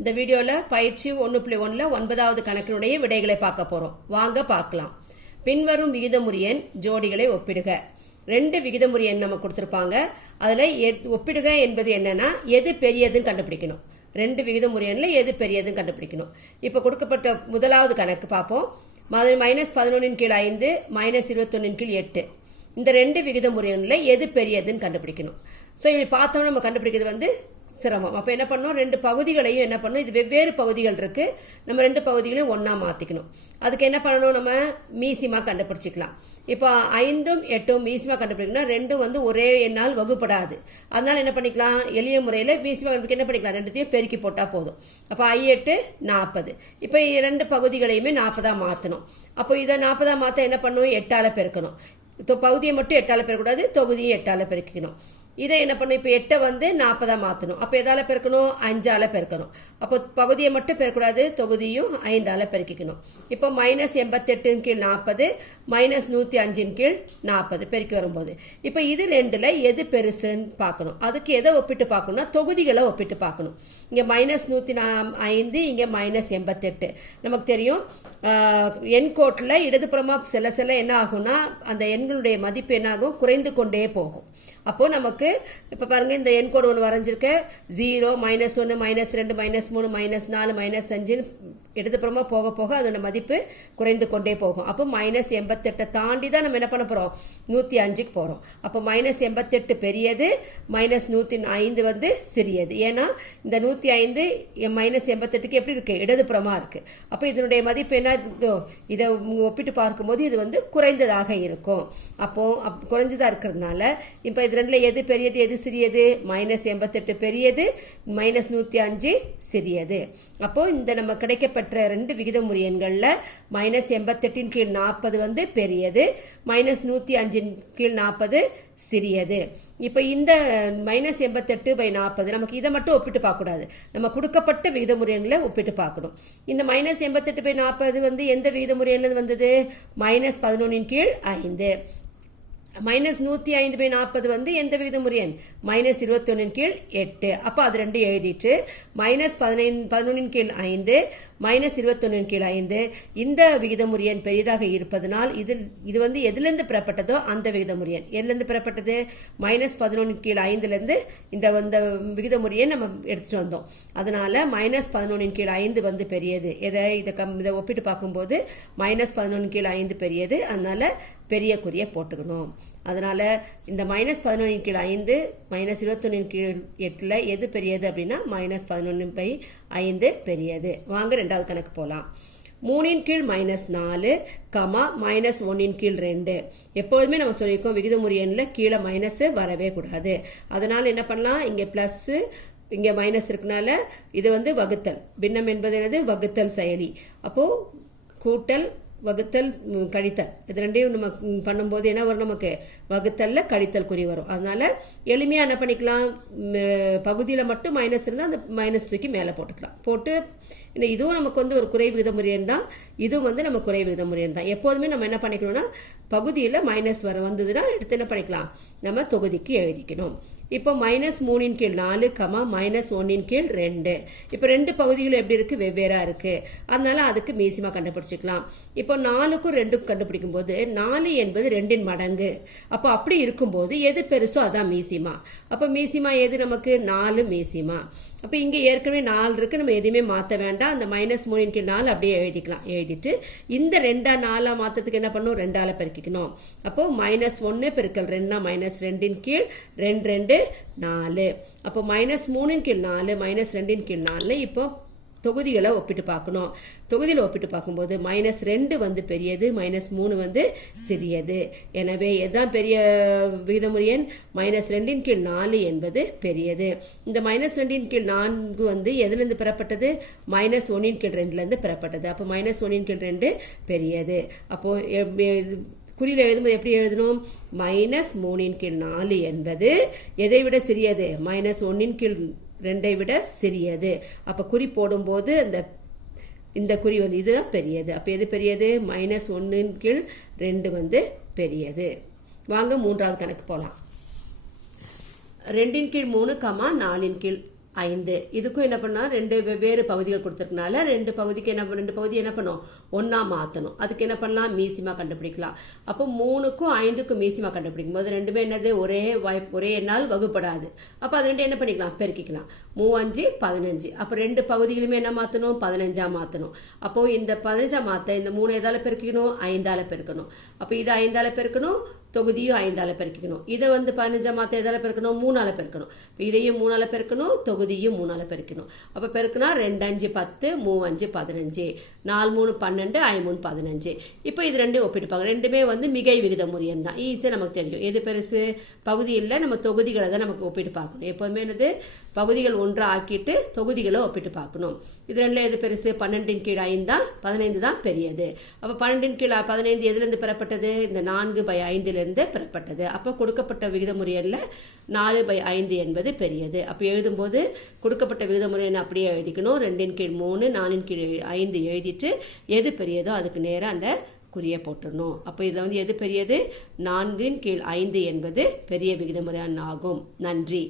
இந்த வீடியோவில் பயிற்சி 1.1ல் 9வது கணக்கினுடைய விடைகளை பார்க்க போகிறோம். வாங்க பார்க்கலாம். பின்வரும் விகிதமுறு எண் ஜோடிகளை ஒப்பிடுக. 2 விகிதமுறு எண் நம்ம கொடுத்துருப்பாங்க. அதில் ஒப்பிடுக என்பது என்னன்னா எது பெரியதுன்னு கண்டுபிடிக்கணும். 2 விகிதமுறு எண்ணில் எது பெரியதுன்னு கண்டுபிடிக்கணும். இப்போ கொடுக்கப்பட்ட முதலாவது கணக்கு பார்ப்போம். -11 கீழ் 5 -21 கீழ் 8. இந்த 2 விகிதமுறு எண்ணில் எது பெரியதுன்னு கண்டுபிடிக்கணும். ஸோ இப்படி பார்த்தோம்னா நம்ம கண்டுபிடிக்கிறது சிரமம். அப்போ என்ன பண்ணணும், 2 பகுதிகளையும் என்ன பண்ணணும், இது வெவ்வேறு பகுதிகள் இருக்கு, நம்ம 2 பகுதிகளையும் ஒன்னா மாத்திக்கணும். அதுக்கு என்ன பண்ணணும், நம்ம மீசிமா கண்டுபிடிச்சிக்கலாம். இப்போ 5ம் 8ம் மீசிமா கண்டுபிடிக்கணும். 2ம் ஒரே எண்ணால் வகுப்படாது. அதனால என்ன பண்ணிக்கலாம், எளிய முறையில் மீசிமா கண்டுபிடிக்க என்ன பண்ணிக்கலாம், 2த்தையும் பெருக்கி போட்டா போதும். அப்போ 8 40. இப்போ 2 பகுதிகளையுமே 40ஆ மாற்றணும். அப்போ இதை 40ஆ மாற்ற என்ன பண்ணணும், 8ஆல பெருக்கணும். பகுதியை மட்டும் 8ஆல பெருக்கக்கூடாது, தொகுதியும் 8ஆல பெருக்கணும். இதை என்ன பண்ணும், இப்போ 8 40ஆ மாற்றணும். அப்போ எதால பெருக்கணும், 5ஆல பெருக்கணும். அப்போ பகுதியை மட்டும் பெருக்கூடாது, தொகுதியும் 5ஆல பெருக்கிக்கணும். இப்போ -88 கீழ் 40 -105 கீழ் 40 பெருக்கி வரும்போது இப்போ இது 2ல் எது பெருசுன்னு பார்க்கணும். அதுக்கு எதை ஒப்பிட்டு பார்க்கணும்னா தொகுதிகளை ஒப்பிட்டு பார்க்கணும். இங்கே -105, இங்கே -88. நமக்கு தெரியும் எண் கோட்டில் இடதுபுறமா செல்ல என்ன ஆகும்னா அந்த எண்களுடைய மதிப்பு என்ன ஆகும், குறைந்து கொண்டே போகும். அப்போ நமக்கு இப்ப பாருங்க, இந்த எண் கோடு ஒன்று வரைஞ்சிருக்க 0 -1 -2 -3 -4 -5 இடதுபுறமா போக போக அதோட மதிப்பு குறைந்து கொண்டே போகும். அப்போ -88 தாண்டி தான் நம்ம என்ன பண்ண போறோம், 105க்கு போறோம். அப்போ -88 பெரியது, -105 சிறியது. ஏன்னா இந்த 105 -88க்கு எப்படி இருக்கு, இடதுபுறமா இருக்கு. அப்போ இதனுடைய மதிப்பு என்ன, இதை ஒப்பிட்டு பார்க்கும்போது இது குறைந்ததாக இருக்கும். அப்போ குறைஞ்சதா இருக்கிறதுனால இப்ப இது 2ல எது பெரியது எது சிறியது, -88 பெரியது, -105 சிறியது. அப்போ இந்த நம்ம கிடைக்கப்பட்ட 2 விகிதமுறு எண்கள்ல -88 கீழ் 40 பெரியது, -105 கீழ் 40 சிறியது. இப்ப இந்த -88/40 நமக்கு இதை மட்டும் ஒப்பிட்டு பார்க்க கூடாது, நம்ம கொடுக்கப்பட்ட விகிதமுறு எண்களை ஒப்பிட்டு பார்க்கணும். இந்த -88/40 எந்த விகிதமுறு எண்ணில் வந்தது, -11 கீழ் 5. -105/40 எந்த விகிதமுறு எண், -21 கீழ் 8. அப்ப அது 2 எழுதிட்டு -11 கீழ் 5 -21 கீழ் 5 இந்த விகிதமுறு எண் பெரிதாக இருப்பதனால் இது எதிலிருந்து பெறப்பட்டதோ அந்த விகிதமுறு எண். எதிலிருந்து பெறப்பட்டது, -11 கீழ் 5லிருந்து இந்த விகிதமுறு எண் நம்ம எடுத்துட்டு வந்தோம். அதனால -11 கீழ் 5 பெரியது. இதை ஒப்பிட்டு பார்க்கும்போது -11 கீழ் 5 பெரியது. அதனால பெரிய குறிய போட்டுக்கணும். அதனால இந்த -11 கீழ் 5 -21 கீழ் 8ல எது பெரியது அப்படின்னா -11/5 பெரியது. வாங்க 2வது கணக்கு போலாம். 3 கீழ் -4, -1 கீழ் 2. எப்போதுமே நம்ம சொல்லியிருக்கோம் விகிதமுறு எண்ணில் கீழே மைனஸ் வரவே கூடாது. அதனால என்ன பண்ணலாம், இங்க பிளஸ் இங்க மைனஸ் இருக்கனால இது வகுத்தல். பின்னம் என்பது என்னது, வகுத்தல் செயலி. அப்போ கூட்டல் வகுத்தல் கழித்தல் இது 2யும் நம்ம பண்ணும்போது என்ன வரும், நமக்கு வகுத்தல்ல கழித்தல் குறி வரும். அதனால எளிமையா என்ன பண்ணிக்கலாம், பகுதியில மட்டும் மைனஸ் இருந்தா அந்த மைனஸ் தூக்கி மேல போட்டுக்கலாம். போட்டு இதுவும் நமக்கு ஒரு குறை விகிதமுறு எண் தான், இதுவும் நம்ம குறை விகிதமுறு எண் தான். எப்போதுமே நம்ம என்ன பண்ணிக்கணும்னா பகுதியில மைனஸ் வந்ததுன்னா எடுத்து என்ன பண்ணிக்கலாம், நம்ம தொகுதிக்கு எழுதிக்கணும். இப்போ -3 கீழ் 4, -1 கீழ் 2. இப்போ 2 பகுதிகளும் எப்படி இருக்கு, வெவ்வேறா இருக்கு. அதனால அதுக்கு மீசிமா கண்டுபிடிச்சிக்கலாம். இப்போ 4க்கும் 2க்கும் கண்டுபிடிக்கும் போது 4 என்பது 2 மடங்கு. அப்போ அப்படி இருக்கும்போது எது பெருசோ அதான் மீசிமா. அப்போ மீசிமா எது, நமக்கு 4 மீசிமா. அப்போ இங்க ஏற்கனவே 4 இருக்கு, நம்ம எதுவுமே மாற்ற வேண்டாம். அந்த -3 கீழ் 4 அப்படியே எழுதிக்கலாம். எழுதிட்டு இந்த 2 4 மாற்றத்துக்கு என்ன பண்ணும், 2ஆல பெருக்கிக்கணும். அப்போ -1 பெருக்கல் 2 -2 கீழ் 2 4. அப்போ -3 கீழ் 4 -2 கீழ் 4. இப்போ தொகுதிகளை ஒப்பிட்டு பார்க்கணும். தொகுதியில் ஒப்பிட்டு பார்க்கும்போது -2 பெரியது, -3 சிறியது. எனவே எதான் பெரிய விகிதமுறு எண், -2 கீழ் 4 என்பது பெரியது. இந்த -2 கீழ் 4 எதிலிருந்து பெறப்பட்டது, -1 கீழ் 2லிருந்து பெறப்பட்டது. அப்போ -1 கீழ் 2 பெரியது. அப்போ குறியில எழுதும்போது எப்படி எழுதணும், -3 கீழ் 4 என்பது எதை விட சிறியது, -1 கீழ் 2 விட சிறியது. அப்ப குறி போடும்போது இந்த குறி இதுதான் பெரியது. அப்ப எது பெரியது, -1 கீழ் 2 பெரியது. வாங்க 3வது கணக்கு போலாம். 2 கீழ் 3, 4 கீழ் 5. இதுக்கும் என்ன பண்ணா ரெண்டு வெவ்வேறு பகுதிகள் கொடுத்திருக்கனால ரெண்டு பகுதி என்ன பண்ணும் ஒன்னா மாத்தணும். அதுக்கு என்ன பண்ணலாம் மீசிமா கண்டுபிடிக்கலாம். அப்போ 3க்கும் 5க்கும் மீசிமா கண்டுபிடிக்கும் போது ரெண்டுமே என்னது ஒரே எண்ணால் வகுப்படாது. அப்ப அது ரெண்டு என்ன பண்ணிக்கலாம் பெருக்கிக்கலாம். 3 5 15. அப்ப ரெண்டு பகுதிகளுமே என்ன மாத்தணும் 15ஆ மாத்தணும். அப்போ இந்த 15ஆ மாத்த இந்த 3 எதால பெருக்கணும் 5ஆல பெருக்கணும். அப்ப இது 5ஆல பெருக்கணும் தொகுதியும் 5ஆல பெருக்கணும். இதை 15ஆ மாத்த எதால பெருக்கணும் 3ஆல பெருக்கணும். இதையும் 3ஆல பெருக்கணும் தொகுதியும் 3ஆல பெருக்கணும். அப்ப பெருக்கினா 2 5 10 3 5 15 4 3 12 5 3 15. இப்போ இது ரெண்டும் ஒப்பிட்டுப்பாங்க. ரெண்டுமே மிகை விகித முறையன் தான். ஈஸியா நமக்கு தெரியும் எது பெருசு பகுதி இல்ல நம்ம தொகுதிகளை தான் நமக்கு ஒப்பிட்டு பார்க்கணும். எப்பவுமே என்னது பகுதிகள் ஒன்றா ஆக்கிட்டு தொகுதிகளை ஒப்பிட்டு பார்க்கணும். இது ரெண்டுல எது பெருசு 12 கீழ் 5 தான் 15 தான் பெரியது. அப்ப 12 கீழ் 15 எதுல இருந்து பெறப்பட்டது இந்த 4/5 இருந்து பெறப்பட்டது. அப்ப கொடுக்கப்பட்ட விகித முறையல்ல 4/5 என்பது பெரியது. அப்ப எழுதும்போது கொடுக்கப்பட்ட விகித முறை அப்படியே எழுதிக்கணும். 2 கீழ் 3 4 கீழ் 5 எழுதிட்டு எது பெரியதோ அதுக்கு நேரா அந்த குறிய போட்டுடணும். அப்ப இதுல எது பெரியது 4 கீழ் 5 என்பது பெரிய விகித முறை ஆகும். நன்றி.